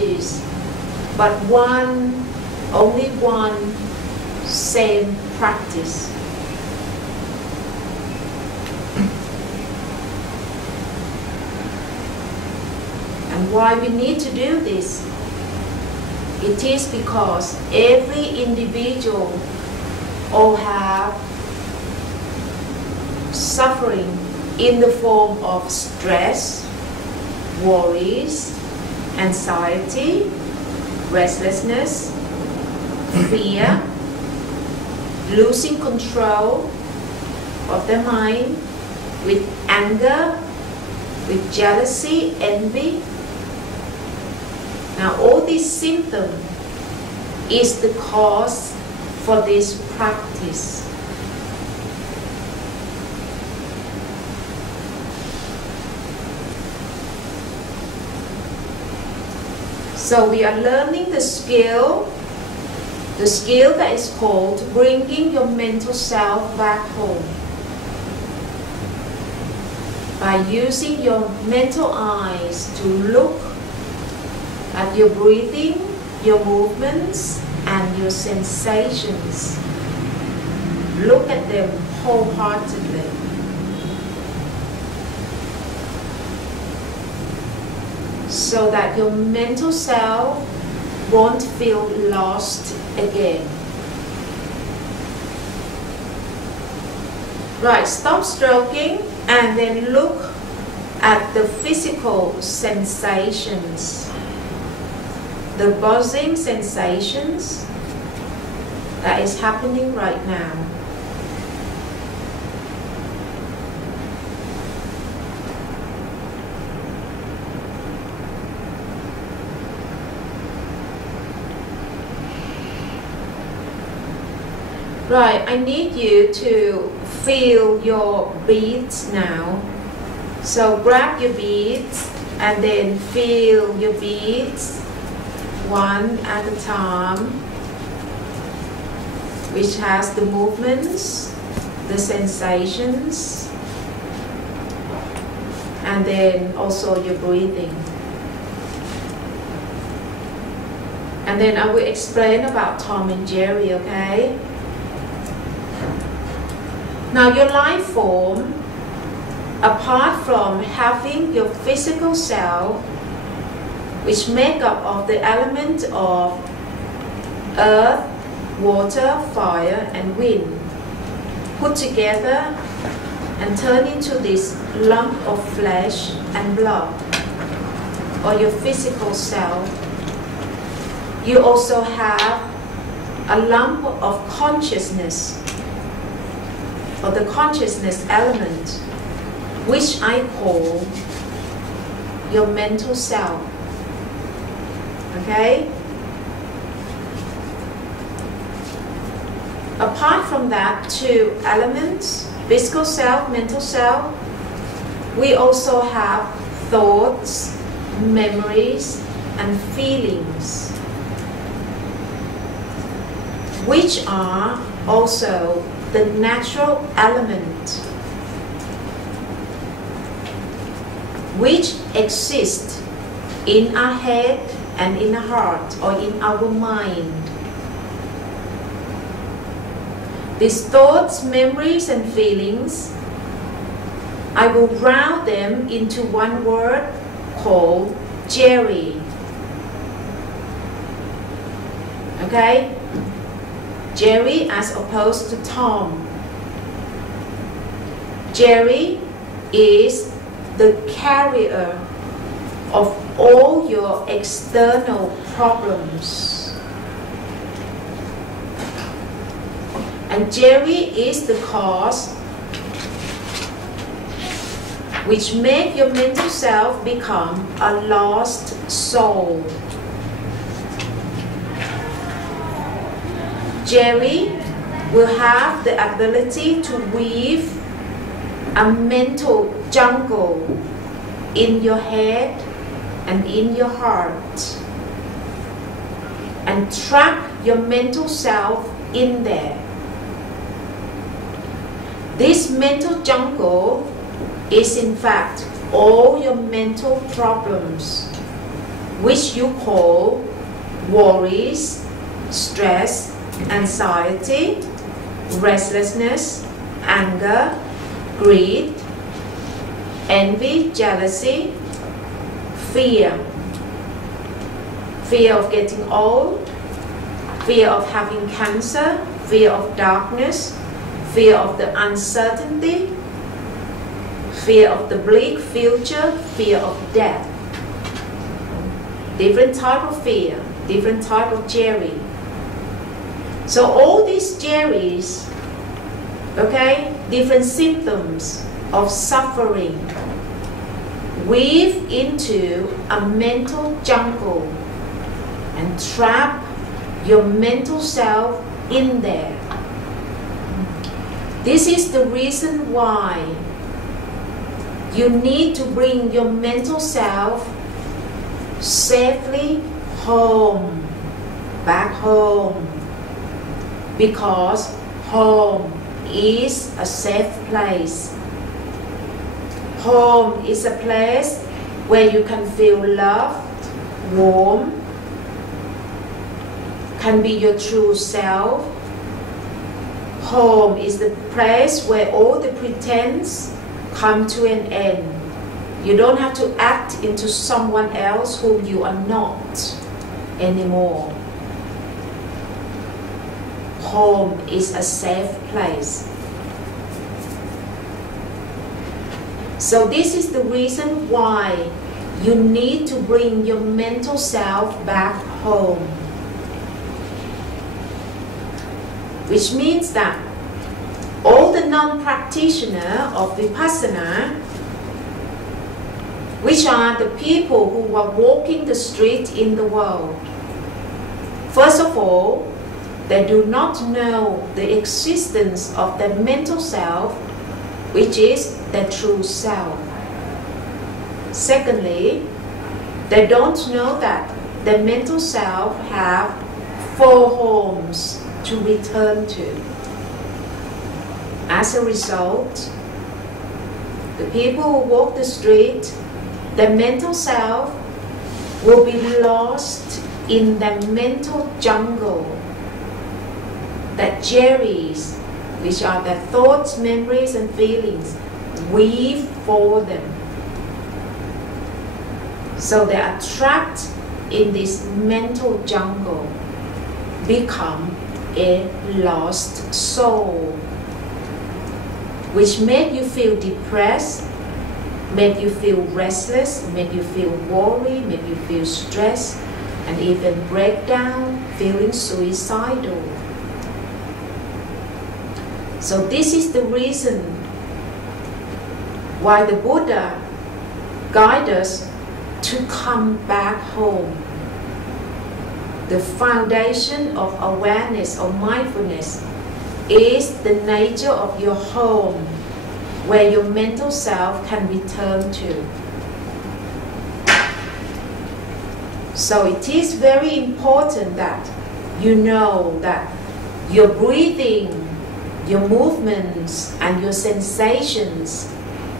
methodologies, but only one same practice. And why we need to do this? It is because every individual all have suffering in the form of stress, worries, anxiety, restlessness, fear, losing control of their mind with anger, with jealousy, envy. Now all these symptoms is the cause for this practice. So we are learning the skill that is called bringing your mental self back home. By using your mental eyes to look at your breathing, your movements, and your sensations. Look at them wholeheartedly. So that your mental self won't feel lost again. Right, stop stroking and then look at the physical sensations. The buzzing sensations that is happening right now. Right, I need you to feel your beats now. So grab your beats and then feel your beats one at a time, which has the movements, the sensations, and then also your breathing. And then I will explain about Tom and Jerry, okay? Now your life form, apart from having your physical self, which make up of the element of earth, water, fire, and wind, put together and turn into this lump of flesh and blood, or your physical self. You also have a lump of consciousness, or the consciousness element, which I call your mental self. Okay? Apart from that two elements, physical self, mental self, we also have thoughts, memories, and feelings, which are also the natural element which exists in our head and in our heart or in our mind. These thoughts, memories, and feelings, I will round them into one word called Jerry. Okay? Jerry as opposed to Tom. Jerry is the carrier of all your external problems. And Jerry is the cause which make your mental self become a lost soul. Jerry will have the ability to weave a mental jungle in your head and in your heart and trap your mental self in there. This mental jungle is in fact all your mental problems. which you call worries, stress, anxiety, restlessness, anger, greed, envy, jealousy, fear. Fear of getting old, fear of having cancer, fear of darkness, fear of the uncertainty, fear of the bleak future, fear of death. Different type of fear, different type of jerry. So all these jerrys, okay, different symptoms of suffering, weave into a mental jungle and trap your mental self in there. This is the reason why you need to bring your mental self safely home, back home, because home is a safe place. Home is a place where you can feel loved, warm, can be your true self. Home is the place where all the pretense come to an end. You don't have to act into someone else whom you are not anymore. Home is a safe place. So this is the reason why you need to bring your mental self back home. Which means that all the non-practitioners of Vipassana, which are the people who are walking the street in the world, first of all, they do not know the existence of their mental self, which is their true self. Secondly, they don't know that their mental self have 4 homes to return to. As a result, the people who walk the street, their mental self will be lost in their mental jungle, that jerrys, which are their thoughts, memories, and feelings, weave for them. So they are trapped in this mental jungle, become a lost soul, which make you feel depressed, make you feel restless, make you feel worried, make you feel stressed, and even break down, feeling suicidal. So this is the reason why the Buddha guides us to come back home. The foundation of awareness or mindfulness is the nature of your home, where your mental self can return to. So it is very important that you know that your breathing, your movements, and your sensations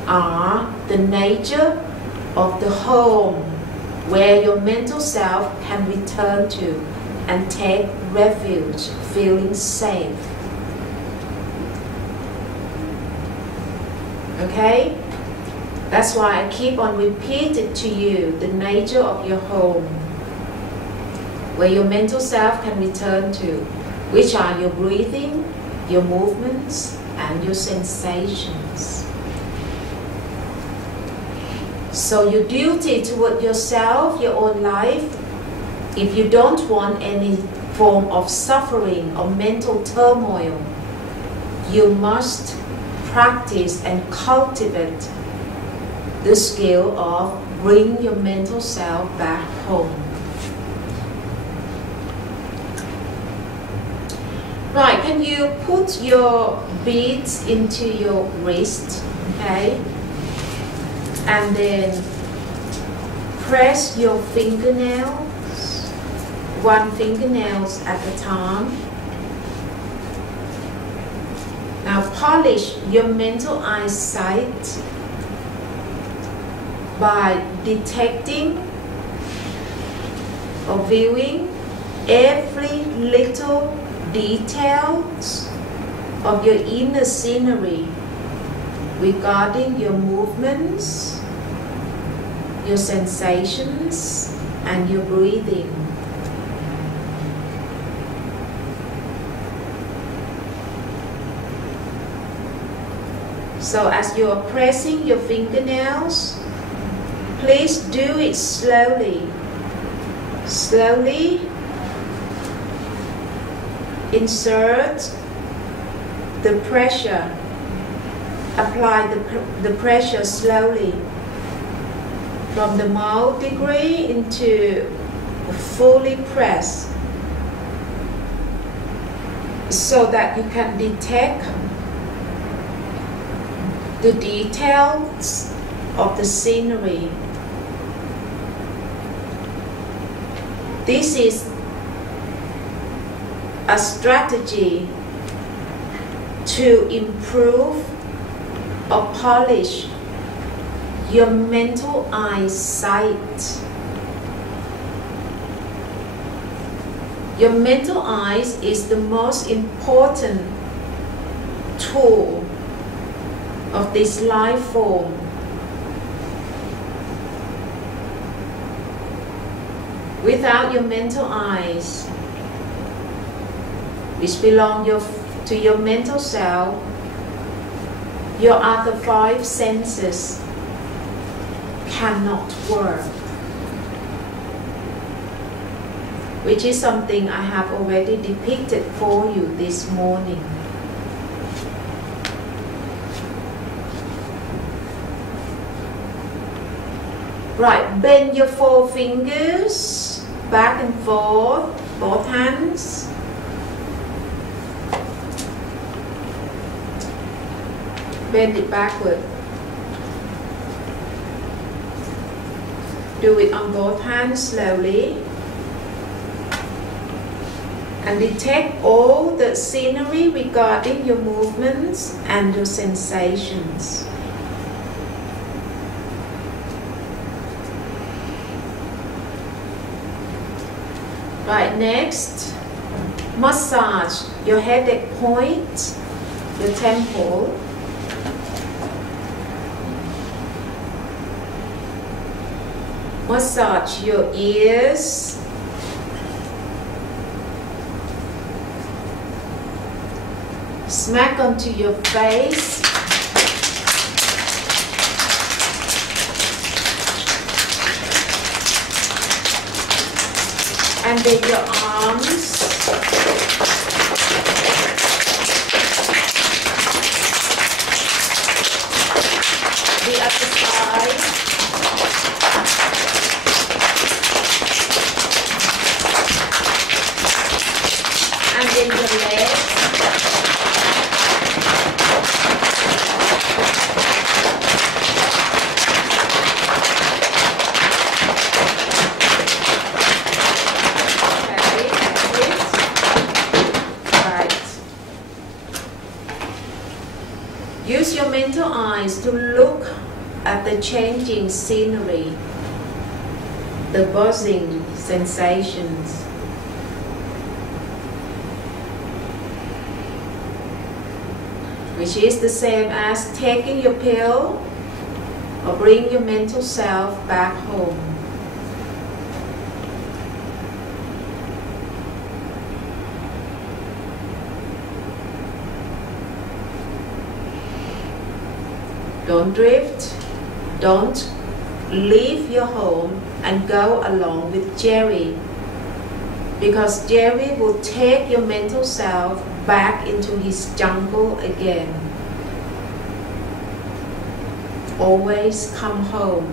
are the nature of the home where your mental self can return to and take refuge, feeling safe. Okay? That's why I keep on repeating to you the nature of your home, where your mental self can return to, which are your breathing, your movements, and your sensations. So your duty toward yourself, your own life, if you don't want any form of suffering or mental turmoil, you must practice and cultivate the skill of bring your mental self back home. Right, can you put your beads into your wrist, okay? And then press your fingernails, one fingernail at a time. Now polish your mental eyesight by detecting of viewing every little details of your inner scenery regarding your movements, your sensations, and your breathing. So as you are pressing your fingernails, please do it slowly. Slowly insert the pressure. Apply the pressure slowly from the mild degree into fully press, so that you can detect the details of the scenery. This is a strategy to improve or polish your mental eyesight. Your mental eyes is the most important tool of this life form. Without your mental eyes, which belong to your mental self, your other 5 senses cannot work, which is something I have already depicted for you this morning. Right, bend your 4 fingers back and forth, both hands. Bend it backward. Do it on both hands slowly. And detect all the scenery regarding your movements and your sensations. Right, next, massage your headache point, your temple. Massage your ears. Smack onto your face. And then your arms. The other side. And then your legs. Use your mental eyes to look at the changing scenery, the buzzing sensations. Which is the same as taking your pill or bring your mental self back home. Don't drift, don't leave your home and go along with Jerry, because Jerry will take your mental self back into his jungle again. Always come home.